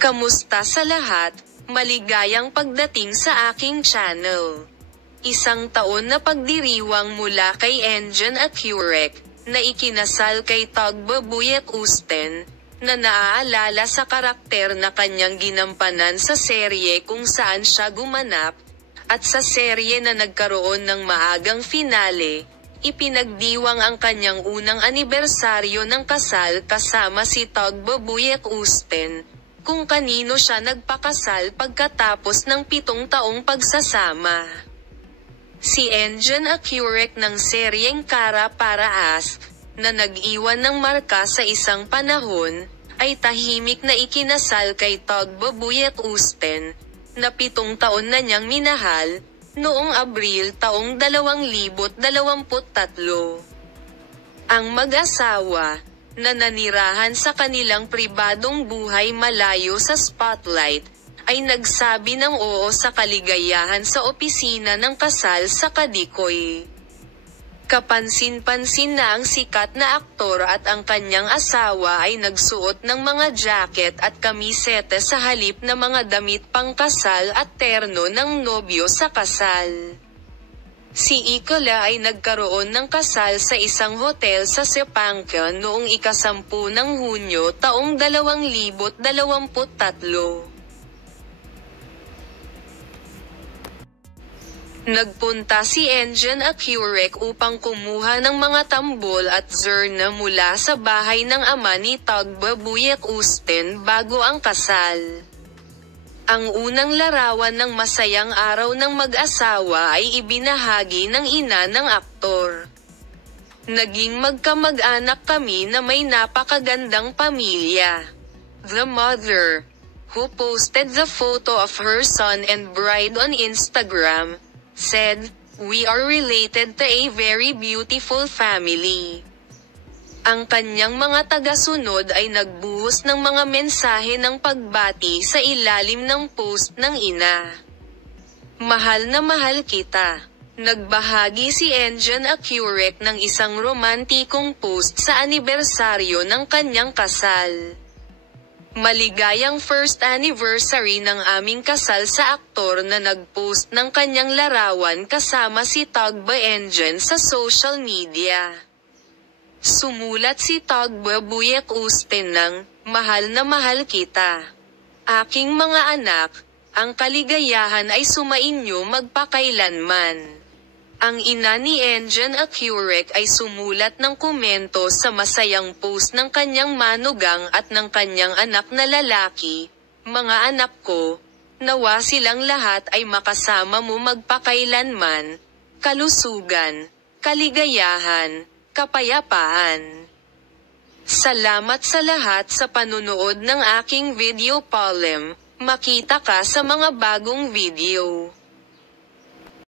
Kamusta sa lahat? Maligayang pagdating sa aking channel. Isang taon na pagdiriwang mula kay Engin Acurec, na ikinasal kay Tagbabuyat Usten, na naaalala sa karakter na kanyang ginampanan sa serye kung saan siya gumanap, at sa serye na nagkaroon ng maagang finale. Ipinagdiwang ang kanyang unang anibersaryo ng kasal kasama si Tagbabuyat Usten, kung kanino siya nagpakasal pagkatapos ng 7 taong pagsasama. Si Engin Acurec ng seryeng Kara Para Us, na nag-iwan ng marka sa isang panahon, ay tahimik na ikinasal kay Tagbabuyat Usten, na 7 taon na niyang minahal, noong Abril taong 2023. Ang mag-asawa, na nanirahan sa kanilang pribadong buhay malayo sa spotlight, ay nagsabi ng oo sa kaligayahan sa opisina ng kasal sa Kadikoy. Kapansin-pansin na ang sikat na aktor at ang kanyang asawa ay nagsuot ng mga jacket at kamisete sa halip na mga damit pangkasal at terno ng nobyo sa kasal. Si Icola ay nagkaroon ng kasal sa isang hotel sa Sepangka noong ika-10 ng Hunyo taong 2023. Nagpunta si Engin Acurec upang kumuha ng mga tambol at zurna mula sa bahay ng ama ni Tagbabuyat Usten bago ang kasal. Ang unang larawan ng masayang araw ng mag-asawa ay ibinahagi ng ina ng aktor. Naging magkamag-anak kami na may napakagandang pamilya. The mother, who posted the photo of her son and bride on Instagram, said, "We are related to a very beautiful family." Ang kanyang mga tagasunod ay nagbuhos ng mga mensahe ng pagbati sa ilalim ng post ng ina. "Mahal na mahal kita." Nagbahagi si Engin Acurec ng isang romantikong post sa anibersaryo ng kanyang kasal. "Maligayang first anniversary ng aming kasal," sa aktor na nagpost ng kanyang larawan kasama si Tagba Engin sa social media. Sumulat si Tagbabuyat Usten ng, "Mahal na mahal kita. Aking mga anak, ang kaligayahan ay sumainyo magpakailanman." Ang ina ni Engin Acurec ay sumulat ng komento sa masayang post ng kanyang manugang at ng kanyang anak na lalaki, "Mga anak ko, nawa silang lahat ay makasama mo magpakailanman, kalusugan, kaligayahan, kapayapaan." Salamat sa lahat sa panunood ng aking video polem. Makita ka sa mga bagong video.